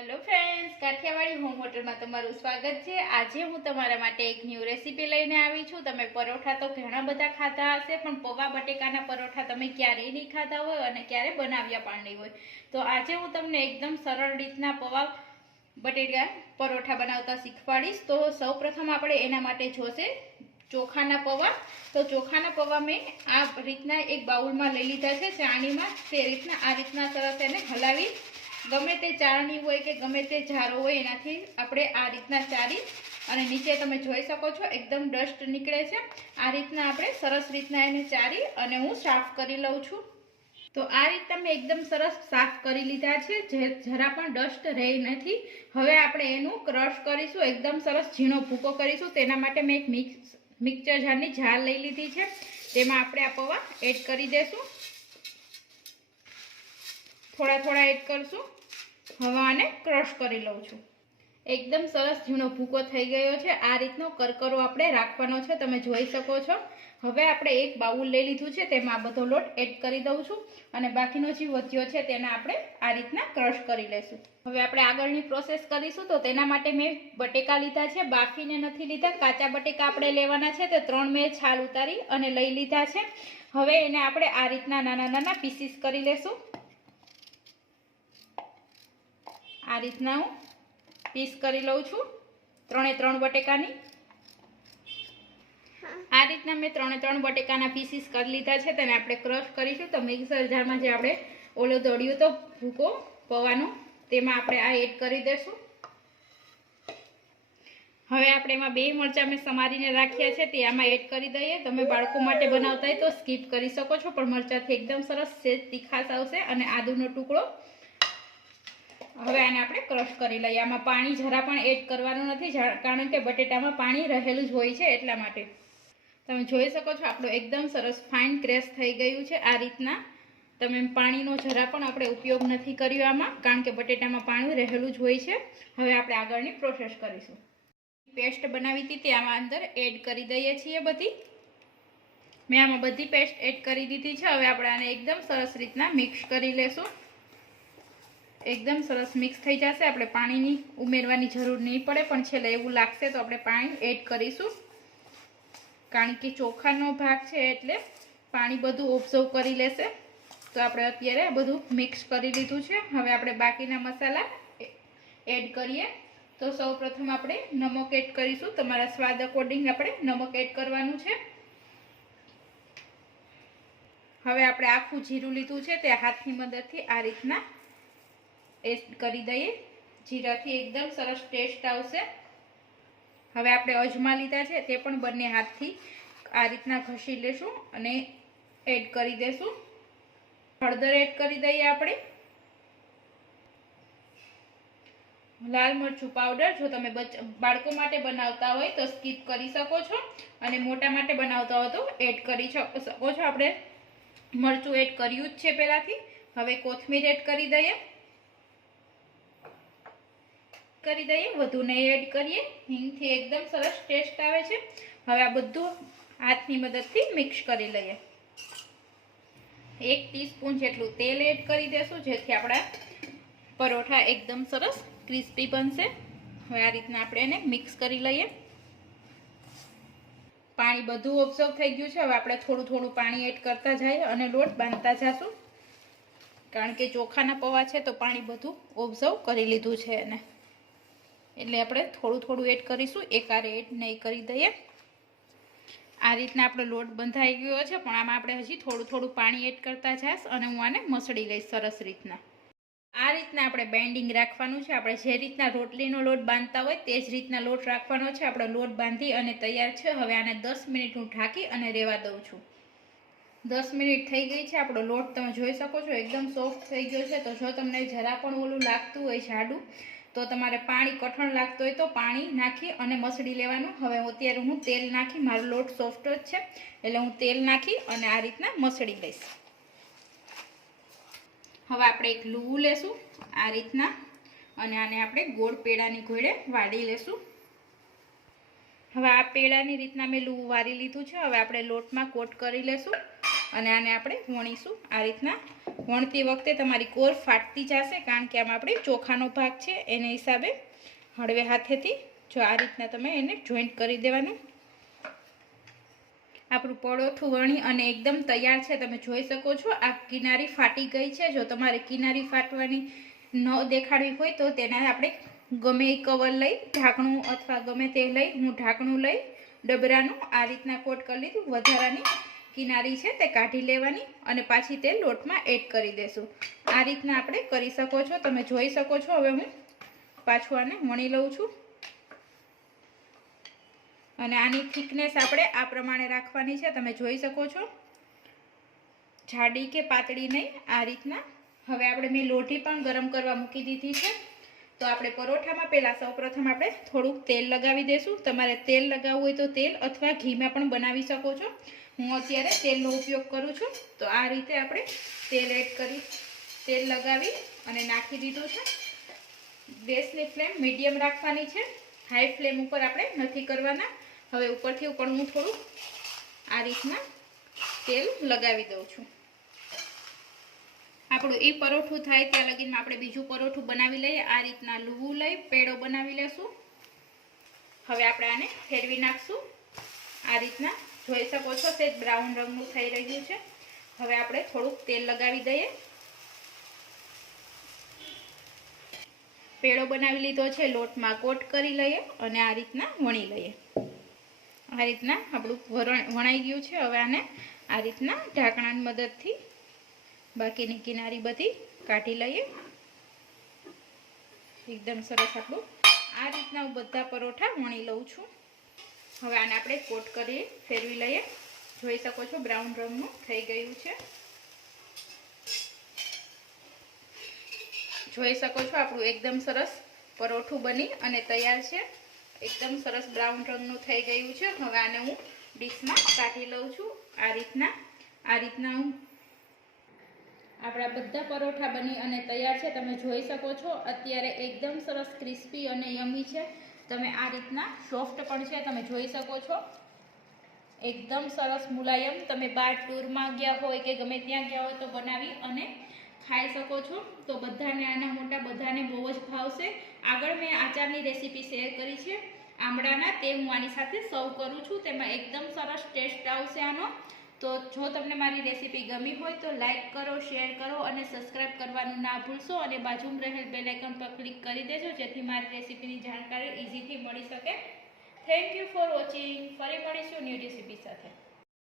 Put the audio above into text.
Hello friends, Kathiawadi home hotel में तमारुं स्वागत है। आज हूँ तमारा माटे एक न्यू रेसिपी लईने आवी छूं। तमे परोठा तो घणा बधा खाता हशे, पण पौवा बटेकाना परोठा तमे क्यारेय नहीं खाता होय अने क्यारे बनाव्या पण नहीं होय। तो आज हूँ तमने एकदम सरल रीतना पौवा बटेका परोठा बनावता शीखवाड़ीश। तो सौ प्रथम आपणे एना माटे जोशे चोखाना पौवा। तो चोखाना पौवा में आ रीतना एक बाउल में लई लीधा छे चाळणी में। ते रीतना आ रीतना सरस एने हलावी गमे ते चाळणी होय के गमे ते झारो होय एनाथी आपणे आ रीतना चारी अने नीचे तमे जोई शको छो एकदम डस्ट निकळे छे। आ रीतना आपणे सरस रीतना एने चारी अने हूँ साफ करी लઉં છું। तो आ रीतना मैं एकदम सरस साफ करी लीधा छे, जरा पण डस्ट रही नथी। हवे आपणे एनु क्रश करीशुं, एकदम सरस झीणो भूको करीशुं। तेना माटे मैं एक मिक्सर जारनी जार लई लीधी छे, तेमां आपणे आ पौवा एड करी देशुं। थोड़ा थोड़ा एड करशुं। हवे आने क्रश करी लઉં છું। एकदम सरस झीणो भूको थई गयो छे। आ रीतनो करकरो आपणे राखवानो छे, तमे जोई शको छो। हवे आपणे एक बाउल लई लीधुं छे, तेमां आ बधो लोट एड करी दઉં છું अने बाकीनो जे वध्यो छे तेने आपणे आ रीतना क्रश करी लेशुं। हवे आपणे आगळनी प्रोसेस करीशुं। तो तेना माटे मैं बटेका लीधा छे, बाफीने नथी लीधा। काचा बटेका आपणे लेवाना छे। ते 3 मैं छाल उतारी अने लई लीधा छे। हवे एने आपणे आ रीतना नाना नाना पीसीस करी लेशुं। आ रीतना हूँ पीस करी लઉં છું 3 बटेकानी। आ रीतना मैं 3 बटेकाना पीसीस करी लीधा छे। तेने आपणे क्रश करीशुं। तो मिक्सर जारमां जे आपणे ओलो दळ्यो तो भूको पौવાનો तेमां आपणे आ एड करी देशुं। हवे आपणे एमां 2 मरचा मैं समारीने राख्या छे ते आमां एड करी दઈએ। तमे बाळको माटे बनावता होय तो स्कीप करी शको छो, पण मरचाथी एकदम सरस सेज तीखास आवशे। अने आदुनो टुकड़ो हवे आने आपणे क्रश करी लઈએ। आमां पाणी जरा पण एड करवानुं नथी, कारण के बटेटामां पाणी रहेલું જ હોય છે એટલા માટે। તમે જોઈ શકો છો આપણો એકદમ સરસ ફાઇન ક્રેશ થઈ ગયું છે। આ રીતના તમે પાણીનો જરા પણ આપણે ઉપયોગ નથી કર્યો આમાં, કારણ કે બટેટામાં પાણી રહેલું જ હોય છે। હવે આપણે આગળની પ્રોસેસ કરીશું। પેસ્ટ બનાવી હતી તે આમાં અંદર એડ કરી દઈએ છીએ બધી। મેં આમાં બધી પેસ્ટ એડ કરી દીધી છે। હવે આપણે આને એકદમ સરસ રીતના મિક્સ કરી લેશું। एकदम सरस मिक्स थई जशे। आपणे पाणीनी उमेरवानी जरूर नहीं पड़े, पण छेल्ले एवुं लागशे तो आपणे पाणी एड करीशुं, कारण के चोखानो भाग छे एटले पाणी बधुं ऑब्जर्व करी लेशे। तो आपणे अत्यारे बधुं मिक्स करी लीधुं छे। हवे आपणे बाकीना मसाला एड करीए। तो सौ प्रथम आपणे नमक एड करीशुं। तमारा स्वाद अकोर्डिंग आपणे नमक एड करवानुं छे। हवे आपणे आखुं जीरुं लीधुं छे ते हाथनी मददथी आ रीतना एड करी दઈએ। जीराथी एकदम सरस टेस्ट आवशे। हवे आपणे अजमा लीधा छे ते पण बंने हाथथी आ रीतना घसी लेशुं अने एड करी देशुं। हळदर एड करी दઈએ आपणे। लाल मरचुं पाउडर जो तमे बाळको माटे बनावता होय तो स्कीप करी शको छो, अने मोटा माटे बनावता हो तो एड करी शको छो। आपणे मरचुं एड कर्युं ज छे पहेलाथी। हवे कोथमीर एड करी दઈએ वधु नहीं एड करिए। हिंग थी एकदम सरस टेस्ट आवे छे। हवे आ बधुं हाथनी मददथी मिक्स करी लઈએ। 1 टीस्पून जेटलुं तेल एड करी देशुं, जेथी आपणा परोठा एकदम सरस क्रिस्पी बनशे। हवे आ रीतना आपणे एने मिक्स करी लઈએ। पाणी बधुं ऑब्जर्व थई गयुं छे। हवे आपणे थोडું थोडું पाणी एड करता जाઈએ अने लोट बांधता जाशुं, कारण के चोखाना पौवा छे तो पाणी बधुं ऑब्जर्व करी लीधुं छे एने, એટલે આપણે થોડું થોડું એડ કરીશું, એકારે એડ નહીં કરી દઈએ। આ રીતના આપણો લોટ બંધાઈ ગયો છે, પણ આમાં આપણે હજી થોડું થોડું પાણી એડ કરતા જાશ અને હું આને મસળી લઈશ સરસ રીતના। આ રીતના આપણે બાઇન્ડિંગ રાખવાનું છે। આપણે જે રીતના રોટલીનો લોટ બાંધતા હોય તે જ રીતના લોટ રાખવાનો છે। આપણો લોટ બાંધી અને તૈયાર છે। હવે આને 10 મિનિટ હું ઢાંકી અને રહેવા દઉં છું। 10 મિનિટ થઈ ગઈ છે। આપણો લોટ તમે જોઈ શકો છો એકદમ સોફ્ટ થઈ ગયો છે। તો જો તમને જરા પણ ઓલું લાગતું હોય જાડું तो तमारे पाणी कठण लागतो होय तो पाणी नाखी अने मसળી लेवानुं। हवे अत्यारे हूँ तेल नाखी, मारो लोट सॉफ्ट ज छे એટલે હું तेल नाखी अने आ रीतना मसળી लईश। हवे आपणे एक लूवुं लेशुं आ रीतना अने आने आपणे गोળ पेड़ानी घोड़े वाળી लेशुं। हवे आ पेड़ानी रीतना मैं लूवुं वारी लीधुं छे। हवे आपणे लोटमां कोट करी लेशुं अने आने आपणे वणीशुं। आ रीतना વણતી વખતે તમારી કોર ફાટતી જશે, કારણ કે આમાં આપણે ચોખાનો ભાગ છે એને હિસાબે હળવે હાથેથી જો આ રીતના તમે એને જોઈન્ટ કરી દેવાનું. આપણું પરોઠું વણી અને એકદમ તૈયાર છે. તમે જોઈ શકો છો આ કિનારી ફાટી ગઈ છે. જો તમારે કિનારી ફાટવાની ન દેખાડવી હોય તો તેના આપણે ગમે એ કવર લઈ, ઢાંકણું અથવા ગમે તે લઈ, હું ઢાંકણું લઈ ડબરાનું આ રીતના કોટ કરી લીધું. વધારાની કિનારી છે તે કાઢી લેવાની અને પાછી તે લોટમાં એડ કરી દેશું. આ રીતના આપણે કરી શકો છો. તમે જોઈ શકો છો. હવે હું પાછું આને વણી લઉં છું અને આની થિકનેસ આપણે આ પ્રમાણે રાખવાની છે. તમે જોઈ શકો છો, જાડી કે પાતળી નહીં, આ રીતના. હવે આપણે મેં લોઢી પણ ગરમ કરવા મૂકી દીધી છે. તો આપણે પરોઠામાં પહેલાં સૌપ્રથમ આપણે થોડુંક તેલ લગાવી દઈશું. તમારે તેલ લગાવવું હોય તો તેલ અથવા ઘીમાં પણ બનાવી શકો છો. હું અત્યારે તેલનો ઉપયોગ કરું છું. તો આ રીતે આપણે તેલ એડ કરી, તેલ લગાવી અને નાખી દીધું છે. ગેસની ફ્લેમ મીડિયમ રાખવાની છે, હાઈ ફ્લેમ ઉપર આપણે નથી કરવાના. હવે ઉપરથી હું થોડું આ રીતના તેલ લગાવી દઉં છું. આપણું એ પરોઠું થાય ત્યાં લગીનમાં આપણે બીજું પરોઠું બનાવી લઈએ. આ રીતના લુવું લઈ પેડો બનાવી લેશું. હવે આપણે આને ફેરવી નાખશું. આ રીતના જોઈ શકો છો તે બ્રાઉન રંગનું થઈ રહ્યું છે. હવે આપણે થોડુંક તેલ લગાવી દઈએ. પેડો બનાવી લીધો છે, લોટમાં કોટ કરી લઈએ અને આ રીતના વણી લઈએ. આ રીતના આપણું વણાઈ ગયું છે. હવે આને આ રીતના ઢાંકણાની મદદથી બાકીની કિનારી બધી કાઢી લઈએ. એકદમ સરસ આપણું આ રીતના હું બધા પરોઠા વણી લઉં છું. હવે આને આપણે કોટ કરી ફેરવી લઈએ. જોઈ શકો છો બ્રાઉન રંગનું થઈ ગયું છે. જોઈ શકો છો આપણું એકદમ સરસ પરોઠું બની અને તૈયાર છે. એકદમ સરસ બ્રાઉન રંગનું થઈ ગયું છે. હવે આને હું ડીશમાં કાઢી લઉં છું. આ રીતના હું આપણા બધા પરોઠા બની અને તૈયાર છે. તમે જોઈ શકો છો અત્યારે એકદમ સરસ ક્રિસ્પી અને યમી છે. તમે આ રીતના સોફ્ટ પણ છે, તમે જોઈ શકો છો એકદમ સરસ મુલાયમ. તમે બહાર ટૂરમાં ગયા હોય કે ગમે ત્યાં ગયા હોય તો બનાવી અને ખાઈ શકો છો. તો બધાને, નાના મોટા બધાને બહુ જ ભાવશે. આગળ મેં આચારની રેસીપી શેર કરી છે આમળાના, તે હું આની સાથે સર્વ કરું છું. તેમાં એકદમ સરસ ટેસ્ટ આવશે આનો. તો જો તમને મારી રેસીપી ગમી હોય તો લાઈક કરો, શેર કરો અને સબસ્ક્રાઈબ કરવાનું ના ભૂલશો. અને બાજુમાં રહેલ બેલ આઇકન પર ક્લિક કરી દેજો જેથી મારી રેસીપીની જાણકારી ઇઝીથી મળી શકે. Thank you for watching. ફરી મળીશું ન્યૂ રેસીપી સાથે.